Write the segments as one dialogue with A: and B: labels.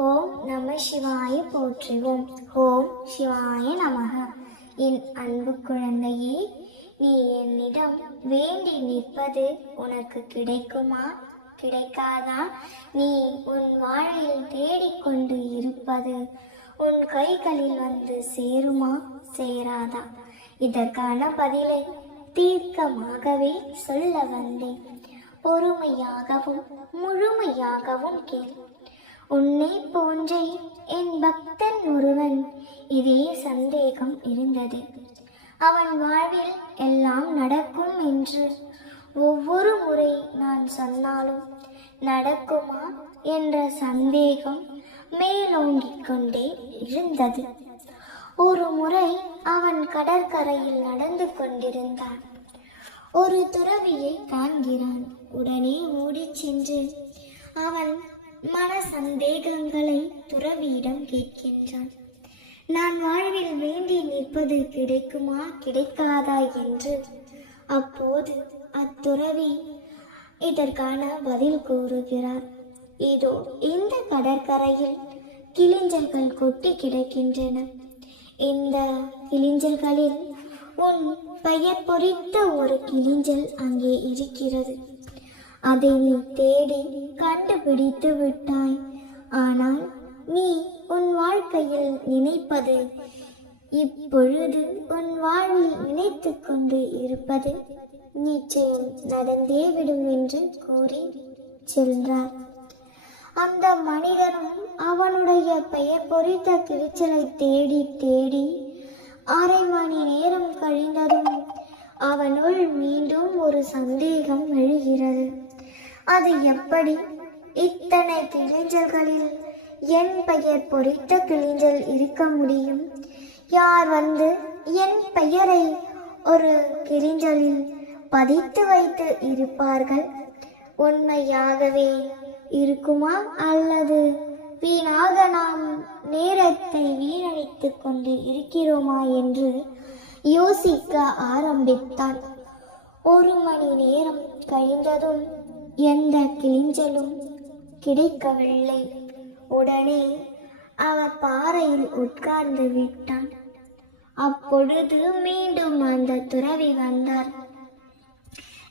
A: ஓம் நம சிவாய போற்றுவோம். ஓம் சிவாய நமக என் அன்பு குழந்தையே நீ என்னிடம் வேண்டி நிற்பது உனக்கு கிடைக்குமா? கிடைக்காதா? நீ உன் வாழ்வில் தேடிக்கொண்டு இருப்பது உன் கைகளில் வந்து சேருமா? சேராதா. இதற்கான பதிலை தீர்க்கமாகவே சொல்ல வந்தேன். பொறுமையாகவும் முழுமையாகவும் கேள். உன்னை போன்றே என் பக்தன் ஒருவன். இதே சந்தேகம் இருந்தது. அவன் வாழ்வில் எல்லாம் நடக்கும் என்று ஒவ்வொரு முறை நான் சொன்னாலும் நடக்குமா? என்ற சந்தேகம் மேலோங்கிக் கொண்டே இருந்தது. ஒரு முறை அவன் கடற்கரையில் நடந்து கொண்டிருந்தான். ஒரு துறவியை காண்கிறான். உடனே ஓடிச் சென்று அவன் மன சந்தேகங்களை துறவியிடம் கேட்கின்றான். நான் வாழ்வில் வேண்டி நிற்பது கிடைக்குமா கிடைக்காதா என்று? அப்போது அத்துறவி இதற்கான பதில் கூறுகிறார். இதோ இந்த கடற்கரையில் கிளிஞ்சல்கள் கொட்டி கிடக்கின்றன. இந்த கிளிஞ்சல்களில் உன் பெயர் பொறித்த ஒரு கிளிஞ்சல் அங்கே இருக்கிறது. அதை நீ தேடி கண்டுபிடித்து விட்டாய். ஆனால் நீ உன் வாழ்க்கையில் நினைப்பது இப்பொழுது உன் வாழ்வில் நினைத்து கொண்டு இருப்பது நிச்சயம் நடந்தே விடும் என்று கூறி சென்றார். அந்த மனிதனும் அவனுடைய பெயர் பொறித்த கிழிச்சலை தேடி தேடி அரை மணி நேரம் கழிந்ததும் அவனுள் மீண்டும் ஒரு சந்தேகம் எழுகிறது. அது எப்படி? இத்தனை கிழிஞ்சல்களில் என் பெயர் பொறித்த கிழிஞ்சல் இருக்க முடியும்? யார் வந்து என் பெயரை ஒரு கிழிஞ்சலில் பதித்து வைத்து இருப்பார்கள்? உண்மையாகவே இருக்குமா அல்லது வீணாக நாம் நேரத்தை வீணடித்து கொண்டு இருக்கிறோமா என்று யோசிக்க ஆரம்பித்தான். ஒரு மணி நேரம் கழிந்ததும் எந்த கிழிஞ்சலும் கிடைக்கவில்லை. உடனே அவர் பாறையில் உட்கார்ந்து விட்டான். அப்பொழுது மீண்டும் அந்த துறவி வந்தார்.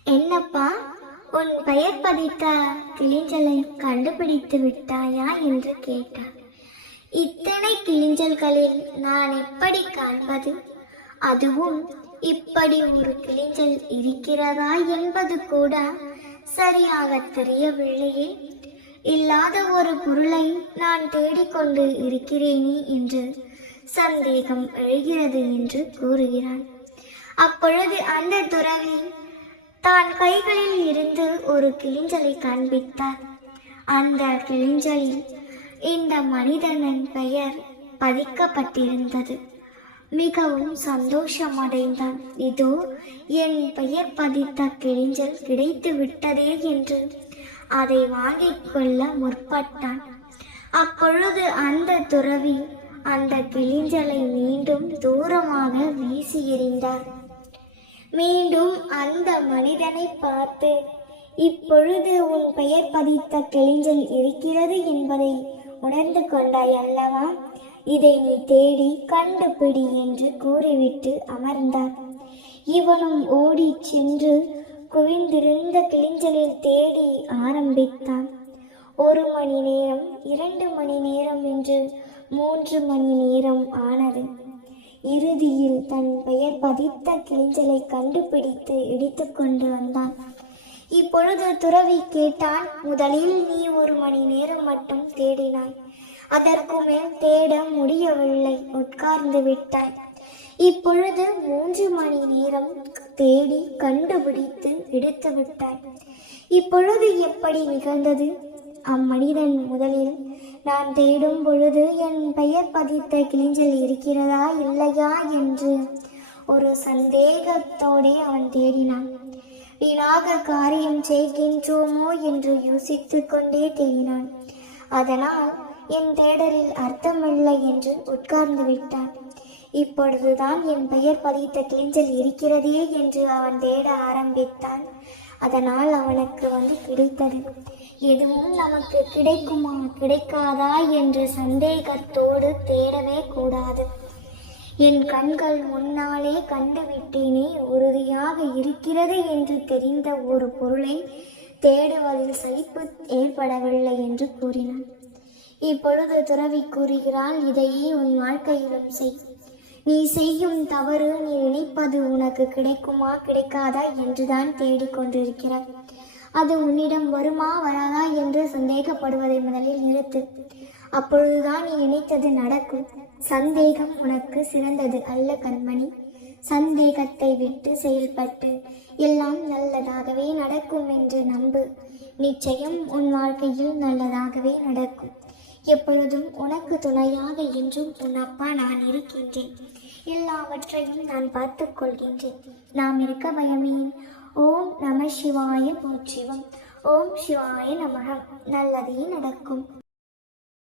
A: என்னப்பா உன் பெயர் பதித்த கிளிஞ்சலை கண்டுபிடித்து விட்டாயா? என்று கேட்டார். இத்தனை கிளிஞ்சல்களில் நான் எப்படி காண்பது? அதுவும் இப்படி ஒரு கிளிஞ்சல் இருக்கிறதா என்பது கூட சரியாக தெரியவில்லையே. இல்லாத ஒரு பொருளை நான் தேடிக்கொண்டு இருக்கிறேனே என்று சந்தேகம் எழுகிறது என்று கூறுகிறான். அப்பொழுது அந்த துறவி தான் கைகளில் இருந்து ஒரு கிளிஞ்சலை காண்பித்தார். அந்த கிளிஞ்சலில் இந்த மனிதனின் பெயர் பதிக்கப்பட்டிருந்தது. மிகவும் சந்தோஷமடைந்தான். இதோ என் பெயர் பதித்த கிழிஞ்சல் கிடைத்து விட்டதே என்று. அதை வாங்கிக் கொள்ள முற்பட்டான். அப்பொழுது அந்த துறவி அந்த கிழிஞ்சலை மீண்டும் தூரமாக வீசி எறிந்தார். மீண்டும் அந்த மனிதனை பார்த்து இப்பொழுது உன் பெயர் பதித்த கிழிஞ்சல் இருக்கிறது என்பதை உணர்ந்து கொண்டாய் அல்லவா? இதை நீ தேடி கண்டுபிடி என்று கூறிவிட்டு அமர்ந்தார். இவனும் ஓடிச் சென்று குவிந்திருந்த கிளிஞ்சலில் தேடி ஆரம்பித்தான். ஒரு மணி நேரம் இரண்டு மணி நேரம் என்று மூன்று மணி நேரம் ஆனது. இறுதியில் தன் பெயர் பதித்த கிளிஞ்சலை கண்டுபிடித்து இடித்துக்கொண்டு வந்தான். இப்பொழுது துறவி கேட்டான் முதலில் நீ ஒரு மணி நேரம் மட்டும் தேடினாய். அதற்கு மேல் தேட முடியவில்லை. உட்கார்ந்து விட்டாய். இப்பொழுது மூன்று மணி நேரம் தேடி கண்டுபிடித்து எடுத்து விட்டாய். இப்பொழுது எப்படி நிகழ்ந்தது? அம்மனிதன் முதலில் நான் தேடும் பொழுது என் பெயர் பதித்த கிளிஞ்சல் இருக்கிறதா இல்லையா? என்று ஒரு சந்தேகத்தோடே அவன் தேடினான். வீணாக காரியம் செய்கின்றோமோ? என்று யோசித்து கொண்டே தேடினான். அதனால் என் தேடலில் அர்த்தமில்லை என்று உட்கார்ந்து விட்டான். இப்பொழுதுதான் என் பெயர் பதித்த கிளிஞ்சல் இருக்கிறதே என்று அவன் தேட ஆரம்பித்தான். அதனால் அவனுக்கு வந்து கிடைத்தது. எதுவும் நமக்கு கிடைக்குமா கிடைக்காதா என்று சந்தேகத்தோடு தேடவே கூடாது. என் கண்கள் முன்னாலே கண்டுவிட்டேனே உறுதியாக இருக்கிறது என்று தெரிந்த ஒரு பொருளை தேடுவதில் சலிப்பு ஏற்படவில்லை என்று கூறினான். இப்பொழுது துறவி கூறுகிறாள் இதையே உன் வாழ்க்கையிலும் செய். நீ செய்யும் தவறு நீ நினைப்பது உனக்கு கிடைக்குமா கிடைக்காதா என்றுதான் தேடிக்கொண்டிருக்கிறாய் அது உன்னிடம் வருமா வராதா என்று சந்தேகப்படுவதை முதலில் நிறுத்து. அப்பொழுதுதான் நீ நினைத்தது நடக்கும். சந்தேகம் உனக்கு சிறந்தது அல்ல கண்மணி. சந்தேகத்தை விட்டு செயல்பட்டு எல்லாம் நல்லதாகவே நடக்கும் என்று நம்பு. நிச்சயம் உன் வாழ்க்கையில் நல்லதாகவே நடக்கும். எப்பொழுதும் உனக்கு துணையாக என்றும் உன் அப்பா நான் இருக்கின்றேன். எல்லாவற்றையும் நான் பார்த்துக் கொள்கின்றேன். நாம் இருக்க பயமேன் ஓம் நம சிவாய போற்றிவம் ஓம் சிவாய நமக நல்லதே நடக்கும்.